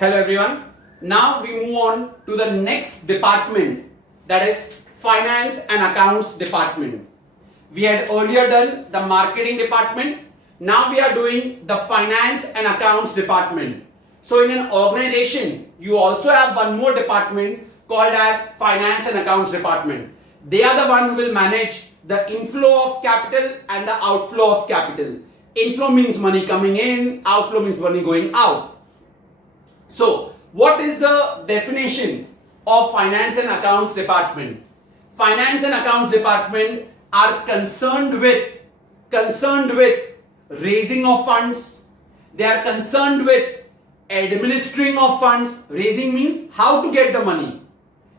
Hello everyone. Now we move on to the next department, that is Finance and Accounts department. We had earlier done the marketing department. Now we are doing the Finance and Accounts department. So in an organization, you also have one more department called as Finance and Accounts department. They are the one who will manage the inflow of capital and the outflow of capital. Inflow means money coming in, outflow means money going out. So, what is the definition of Finance and Accounts department? Finance and Accounts department are concerned with raising of funds. They are concerned with administering of funds. Raising means how to get the money.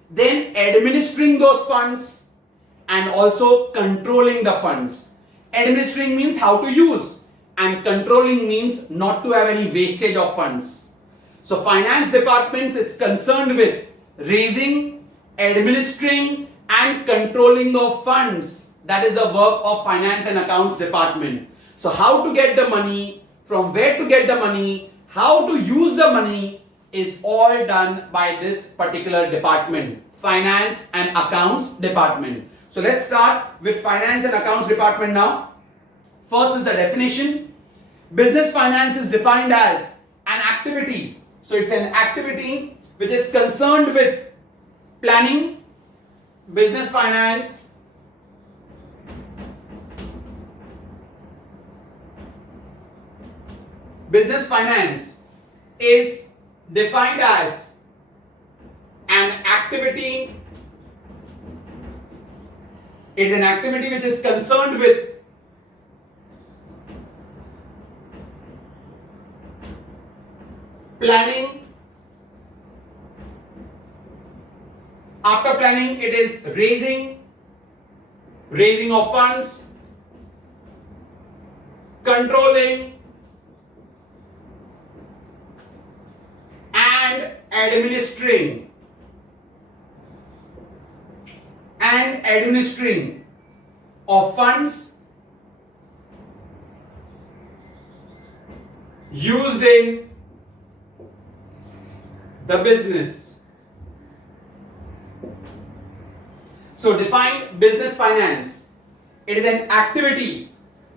Then administering those funds and also controlling the funds. Administering means how to use and controlling means not to have any wastage of funds. So finance department is concerned with raising, administering and controlling of funds. That is the work of finance and accounts department. So how to get the money, from where to get the money, how to use the money is all done by this particular department, finance and accounts department. So let's start with finance and accounts department now. First is the definition. Business finance is defined as an activity. So it's an activity which is concerned with planning, business finance, business finance is defined as an activity. It is an activity which is concerned with planning. After planning, it is raising of funds, controlling and administering of funds used in the business. So define business finance. It is an activity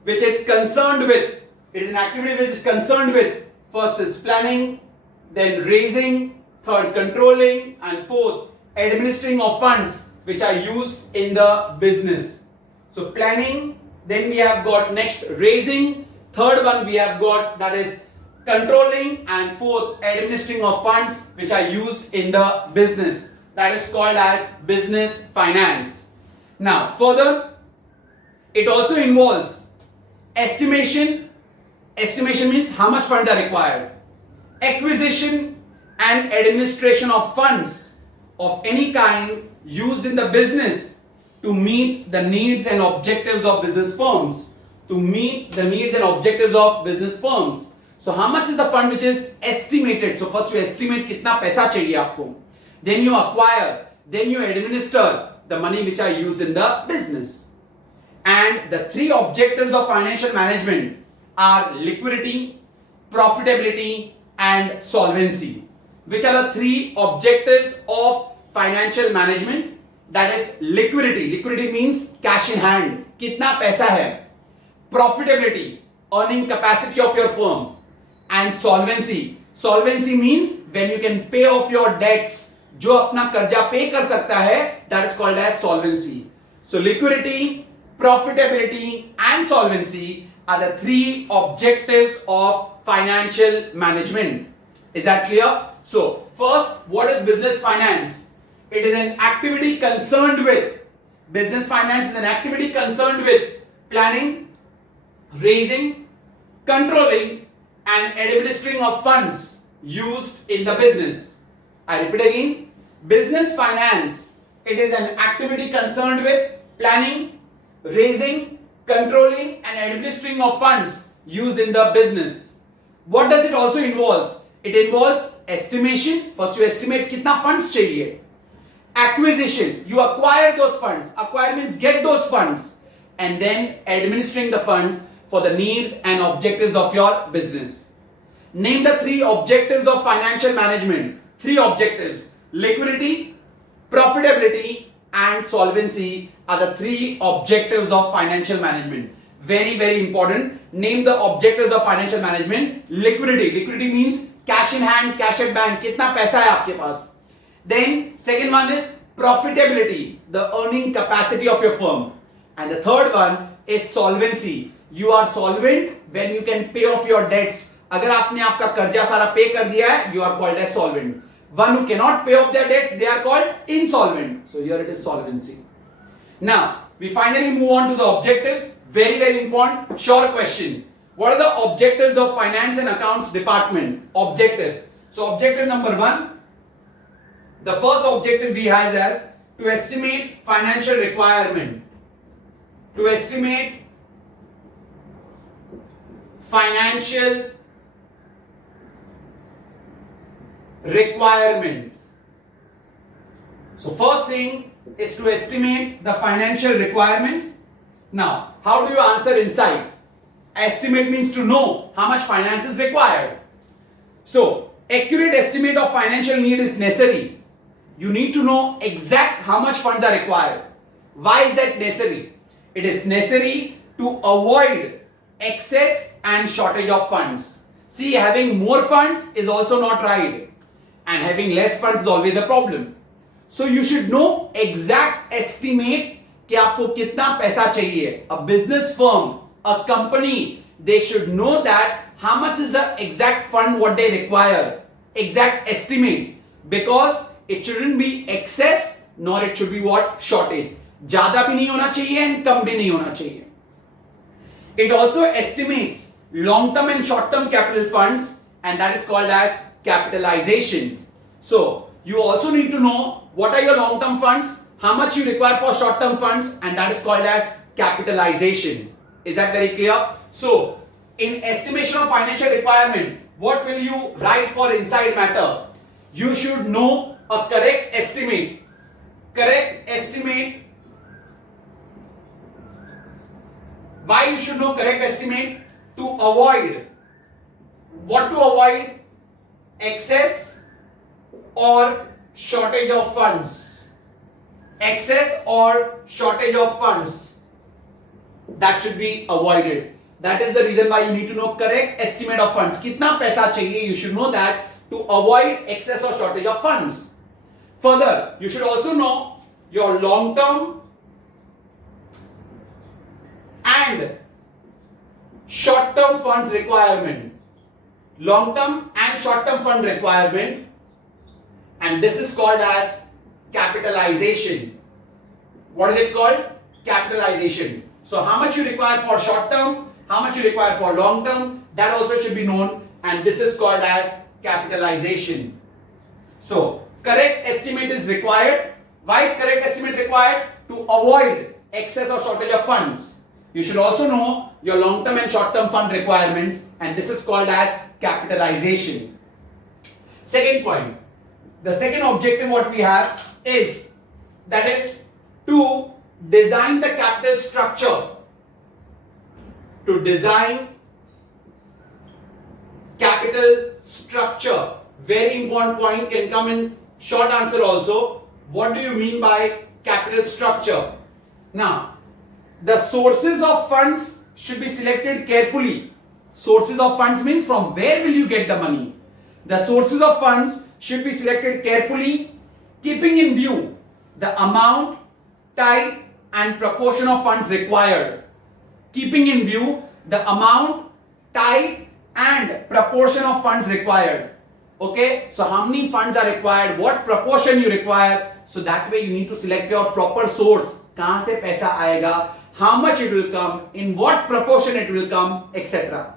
which is concerned with, first is planning, then raising, third controlling, and fourth administering of funds which are used in the business. So planning, then we have got next raising, third one we have got that is controlling, and fourth administering of funds which are used in the business. That is called as business finance. Now further, it also involves estimation. Estimation means how much funds are required. Acquisition and administration of funds of any kind used in the business to meet the needs and objectives of business firms. So how much is the fund which is estimated? So first you estimate kitna paisa chahiye aapko. Then you acquire, then you administer the money which are used in the business. And the three objectives of financial management are liquidity, profitability and solvency. Which are the three objectives of financial management? That is liquidity. Liquidity means cash in hand. Kitna paisa hai. Profitability, earning capacity of your firm. And solvency. Solvency means when you can pay off your debts. जो अपना कर्जा पे कर सकता है, that is called as solvency. So liquidity, profitability and solvency are the three objectives of financial management. Is that clear? So first, what is business finance? It is an activity concerned with, business finance is an activity concerned with planning, raising, controlling and administering of funds used in the business. I repeat again, business finance, it is an activity concerned with planning, raising, controlling and administering of funds used in the business. What does it also involve? It involves estimation. First you estimate kitna funds chahiye. Acquisition, you acquire those funds. Acquire means get those funds. And then administering the funds for the needs and objectives of your business. Name the three objectives of financial management. Three objectives: liquidity, profitability, and solvency are the three objectives of financial management. Very, very important. Name the objectives of financial management. Liquidity. Liquidity means cash in hand, cash at bank. कितना पैसा है आपके पास. Then second one is profitability, the earning capacity of your firm. And the third one is solvency. You are solvent when you can pay off your debts. अगर आपने आपका कर्जा सारा पे कर दिया है, you are called as solvent. One who cannot pay off their debts, they are called insolvent. So here it is solvency. Now, we finally move on to the objectives. Very, very important. Sure question. What are the objectives of finance and accounts department? Objective. So objective number one. The first objective we have as to estimate financial requirement. To estimate financial requirement. So first thing is to estimate the financial requirements. Now, how do you answer inside? Estimate means to know how much finance is required. So, accurate estimate of financial need is necessary. You need to know exact how much funds are required. Why is that necessary? It is necessary to avoid excess and shortage of funds. See, having more funds is also not right, and having less funds is always a problem. So you should know exact estimate कि आपको कितना पैसा चाहिए. A business firm, a company, they should know that how much is the exact fund what they require, exact estimate, because it shouldn't be excess nor it should be what shortage. ज्यादा भी नहीं होना चाहिए and कम भी नहीं होना चाहिए. It also estimates long-term and short-term capital funds, and that is called as capitalization. So you also need to know what are your long-term funds, how much you require for short-term funds, and that is called as capitalization. Is that very clear? So in estimation of financial requirement, what will you write for inside matter? You should know a correct estimate. Correct estimate. Why you should know correct estimate? To avoid. What to avoid? Excess or shortage of funds. Excess or shortage of funds. That should be avoided. That is the reason why you need to know correct estimate of funds. कितना पैसा चाहिए? You should know that to avoid excess or shortage of funds. Further, you should also know your long-term and short-term funds requirement. Long-term and short-term fund requirement, and this is called as capitalization. What is it called? Capitalization. So how much you require for short-term, how much you require for long-term, that also should be known, and this is called as capitalization. So correct estimate is required. Why is correct estimate required? To avoid excess or shortage of funds. You should also know your long-term and short-term fund requirements, and this is called as capitalization. Second point. The second objective what we have is, that is to design the capital structure. To design capital structure. Very important point, can come in short answer also. What do you mean by capital structure? Now, the sources of funds should be selected carefully. Sources of funds means from where will you get the money. The sources of funds should be selected carefully, keeping in view the amount, type and proportion of funds required. Keeping in view the amount, type and proportion of funds required. Okay, so how many funds are required, what proportion you require, so that way you need to select your proper source. कहाँ से पैसा आएगा, how much it will come, in what proportion it will come, etc.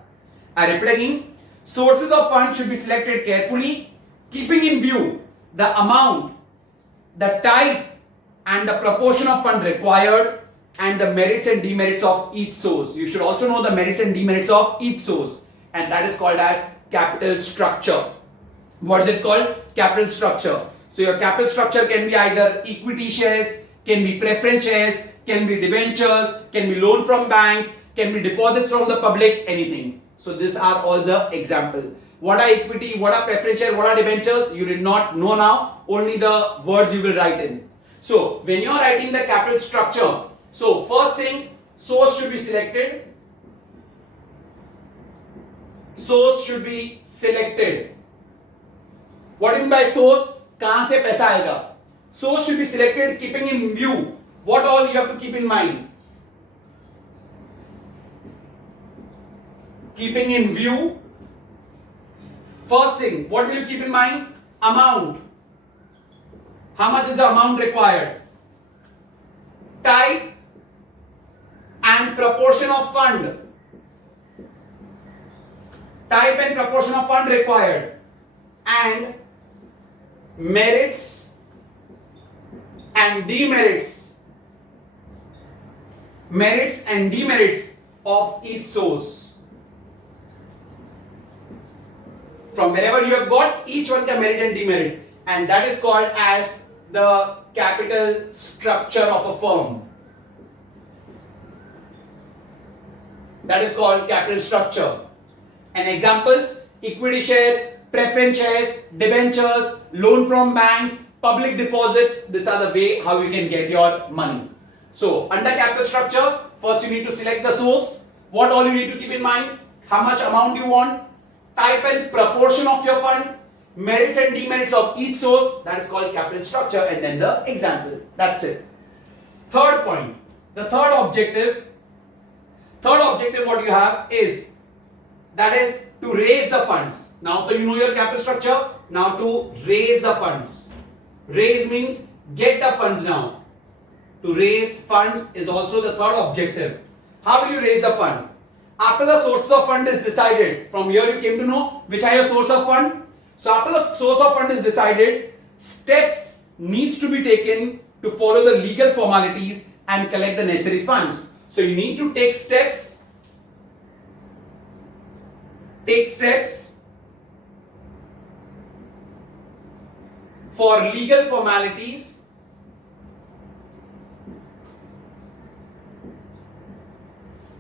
I repeat again, sources of funds should be selected carefully, keeping in view the amount, the type and the proportion of fund required, and the merits and demerits of each source. You should also know the merits and demerits of each source, and that is called as capital structure. What is it called? Capital structure. So your capital structure can be either equity shares, can be preference shares, can be debentures, can be loan from banks, can be deposits from the public, anything. So these are all the examples. what are equity, what are preference share, what are debentures, you did not know now, only the words you will write in. So when you are writing the capital structure, so first thing, source should be selected. Source should be selected. What do you mean by source? कहां से पैसा आएगा? Source should be selected keeping in view what all you have to keep in mind. Keeping in view, first thing, what will you keep in mind? Amount. How much is the amount required? Type and proportion of fund. Type and proportion of fund required. And merits and demerits. Merits and demerits of each source. From wherever you have got, each one can merit and demerit, and that is called as the capital structure of a firm. That is called capital structure. And examples: equity share, preference shares, debentures, loan from banks, public deposits. These are the way how you can get your money. So under capital structure, first you need to select the source. What all you need to keep in mind? How much amount you want, type and proportion of your fund, merits and demerits of each source. That is called capital structure, and then the example. That's it. Third point, the third objective what you have is, that is to raise the funds. Now you know your capital structure, now to raise the funds. Raise means get the funds now. To raise funds is also the third objective. How will you raise the fund? After the source of fund is decided, from here you came to know which are your source of fund. So after the source of fund is decided, steps needs to be taken to follow the legal formalities and collect the necessary funds. So you need to take steps. For legal formalities.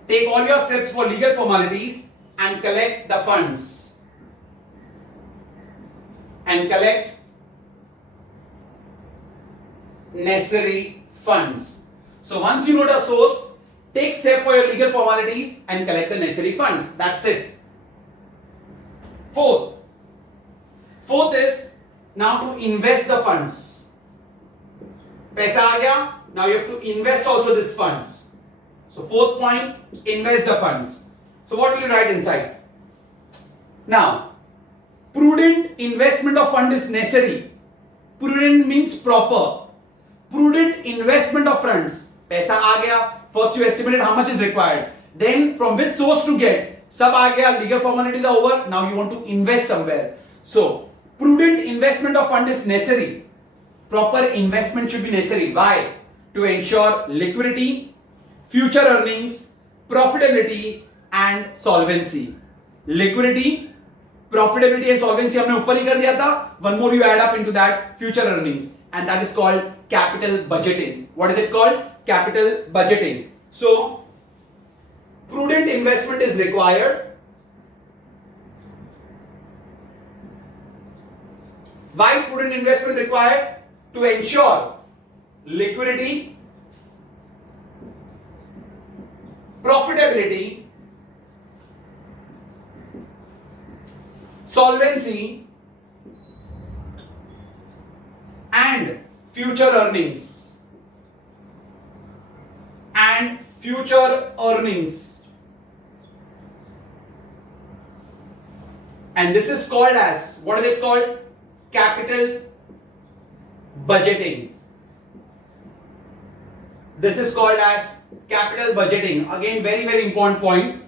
Take all your steps for legal formalities and collect the funds. And collect necessary funds. So once you know the source, take step for your legal formalities and collect the necessary funds. That's it. Fourth is now to invest the funds. Paisa aa gaya, now you have to invest also these funds. So fourth point, invest the funds. So what will you write inside? Now, prudent investment of fund is necessary. Prudent means proper. Prudent investment of funds. Paisa aa gaya. First you estimated how much is required. Then from which source to get. Sab aa gaya, legal formalities are over. Now you want to invest somewhere. So, prudent investment of fund is necessary. Proper investment should be necessary. Why? To ensure liquidity, future earnings, profitability and solvency. Liquidity, profitability and solvency हमने ऊपर ही कर दिया था. One more you add up into that, future earnings, and that is called capital budgeting. What is it called? Capital budgeting. So prudent investment is required. Why is prudent investment required? To ensure liquidity, profitability, solvency and future earnings. And future earnings. And this is called as, what is it called? Capital budgeting. This is called as capital budgeting. Again, very, very important point.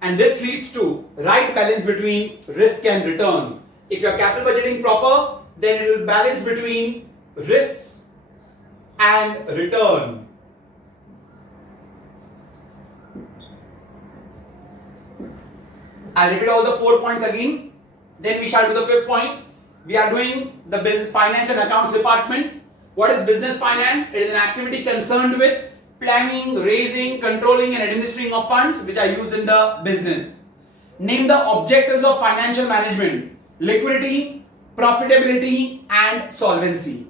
And this leads to right balance between risk and return. If you are capital budgeting proper, then it will balance between risks and return. I'll repeat all the 4 points again. Then we shall do the 5th point. We are doing the business finance and accounts department. What is business finance? It is an activity concerned with planning, raising, controlling and administering of funds which are used in the business. Name the objectives of financial management: liquidity, profitability, and solvency.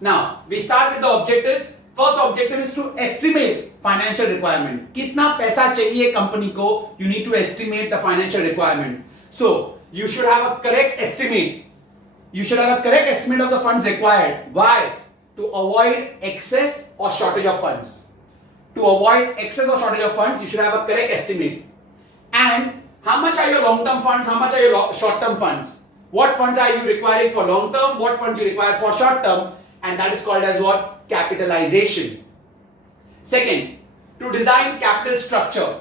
Now, we start with the objectives. First objective is to estimate financial requirement. कितना पैसा चाहिए company को? You need to estimate the financial requirement. So, you should have a correct estimate. You should have a correct estimate of the funds required. Why? To avoid excess or shortage of funds. To avoid excess or shortage of funds, you should have a correct estimate. And how much are your long-term funds? How much are your short-term funds? What funds are you requiring for long-term? What funds you require for short-term? And that is called as what? Capitalization. Second, to design capital structure.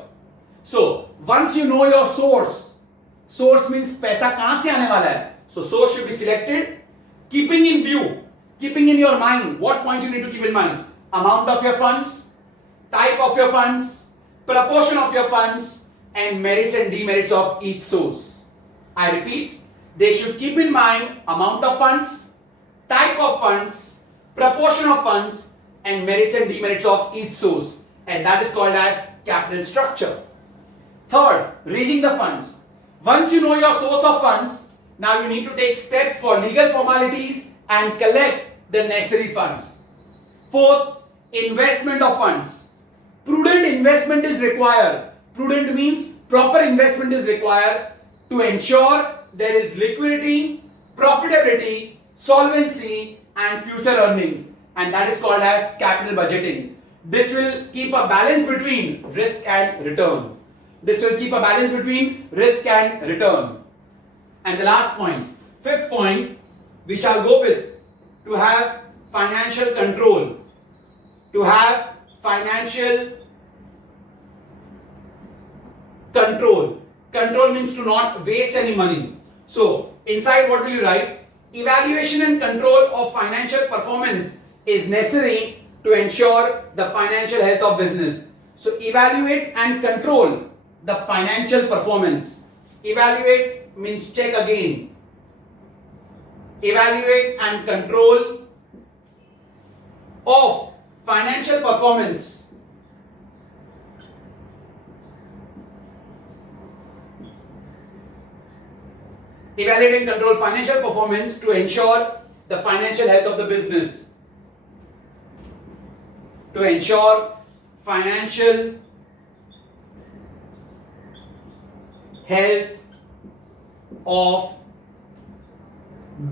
So, once you know your source means पैसा कहां से आने वाला है? So, source should be selected, keeping in view, keeping in your mind. What point you need to keep in mind? Amount of your funds, type of your funds, proportion of your funds, and merits and demerits of each source. I repeat, they should keep in mind amount of funds, type of funds, proportion of funds, and merits and demerits of each source, and that is called as capital structure. Third, raising the funds. Once you know your source of funds, now you need to take steps for legal formalities and collect the necessary funds. Fourth, investment of funds. Prudent investment is required. Prudent means proper investment is required to ensure there is liquidity, profitability, solvency, and future earnings, and that is called as capital budgeting. This will keep a balance between risk and return. This will keep a balance between risk and return. And the last point, fifth point, we shall go with to have financial control. To have financial control. Control means to not waste any money. So, inside what will you write? Evaluation and control of financial performance is necessary to ensure the financial health of business. So, evaluate and control the financial performance. Evaluate means check again. Evaluate and control of financial performance evaluate and control financial performance to ensure the financial health of the business. To ensure financial health of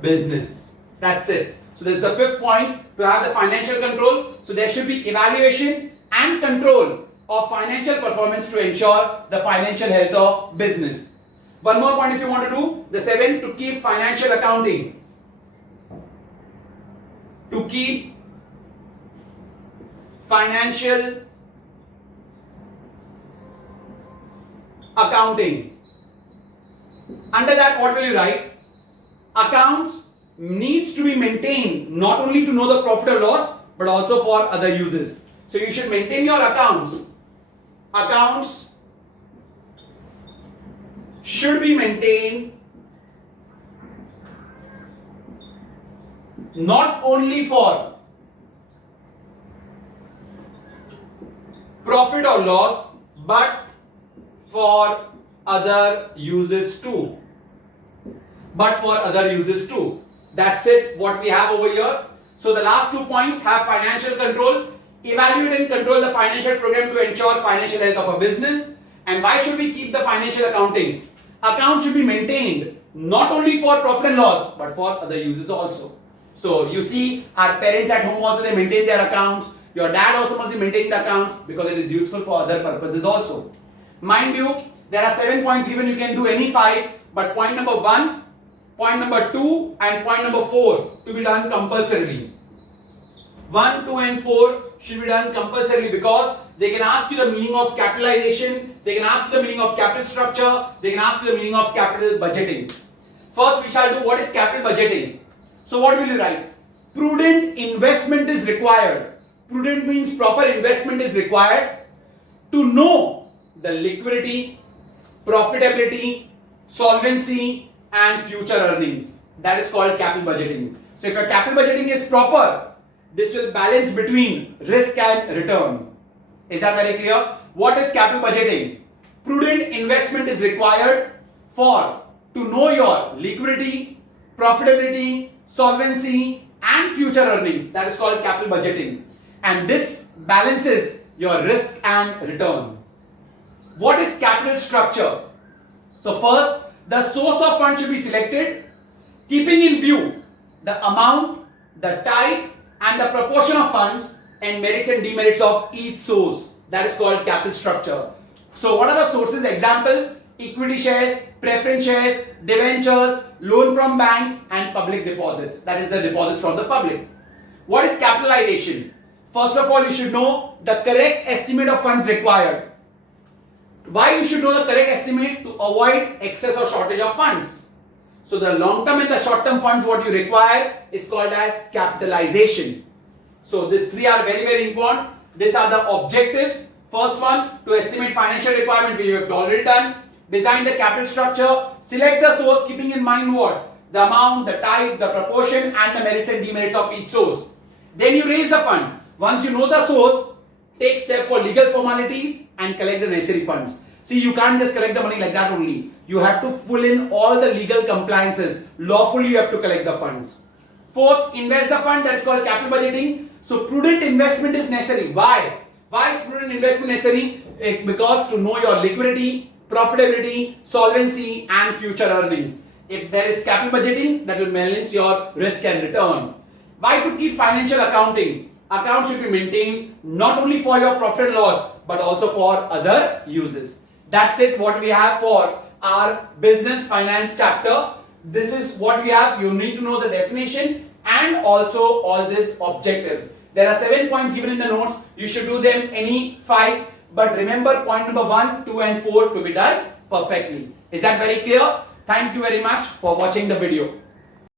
business. That's it. So this is the fifth point, to have the financial control. So there should be evaluation and control of financial performance to ensure the financial health of business. One more point if you want to do, the seventh, to keep financial accounting. To keep financial accounting. Under that, what will you write? Accounts needs to be maintained not only to know the profit or loss, but also for other uses. So you should maintain your accounts. Accounts should be maintained not only for profit or loss, but for other uses too. That's it, what we have over here. So the last 2 points have financial control. Evaluate and control the financial program to ensure financial health of a business. And why should we keep the financial accounting? Accounts should be maintained not only for profit and loss, but for other uses also. So you see, our parents at home also, they maintain their accounts. Your dad also must be maintaining the accounts because it is useful for other purposes also. Mind you, there are 7 points given. You can do any 5, but point number 1, point number 2, and point number 4 to be done compulsorily. 1, 2, and 4 should be done compulsorily because they can ask you the meaning of capitalization, they can ask you the meaning of capital structure, they can ask you the meaning of capital budgeting. First, we shall do what is capital budgeting. So, what will you write? Prudent investment is required. Prudent means proper investment is required to know the liquidity, profitability, solvency, and future earnings. That is called capital budgeting. So, if your capital budgeting is proper, this will balance between risk and return. Is that very clear? What is capital budgeting? prudent investment is required for to know your liquidity, profitability, solvency, and future earnings. That is called capital budgeting. And this balances your risk and return. What is capital structure? So first, the source of funds should be selected, keeping in view the amount, the type, and the proportion of funds and merits and demerits of each source. That is called capital structure. So what are the sources? Example, equity shares, preference shares, debentures, loan from banks, and public deposits. That is the deposits from the public. What is capitalization? First of all, you should know the correct estimate of funds required. Why you should know the correct estimate? To avoid excess or shortage of funds. So the long term and the short term funds what you require is called as capitalization. So these three are very, very important. These are the objectives. First one, to estimate financial requirement, we have already done. Design the capital structure. Select the source, keeping in mind what? The amount, the type, the proportion, and the merits and demerits of each source. Then you raise the fund. Once you know the source, take step for legal formalities and collect the necessary funds. See, you can't just collect the money like that only. You have to fill in all the legal compliances. Lawfully, you have to collect the funds. Fourth, invest the fund. That is called capital budgeting. So, prudent investment is necessary. Why? Why is prudent investment necessary? Because to know your liquidity, profitability, solvency, and future earnings. If there is capital budgeting, that will balance your risk and return. Why to keep financial accounting? Accounts should be maintained not only for your profit and loss, but also for other uses. That's it what we have for our business finance chapter. This is what we have. You need to know the definition and also all these objectives. There are 7 points given in the notes. You should do them any 5. But remember point number 1, 2 and 4 to be done perfectly. Is that very clear? Thank you very much for watching the video.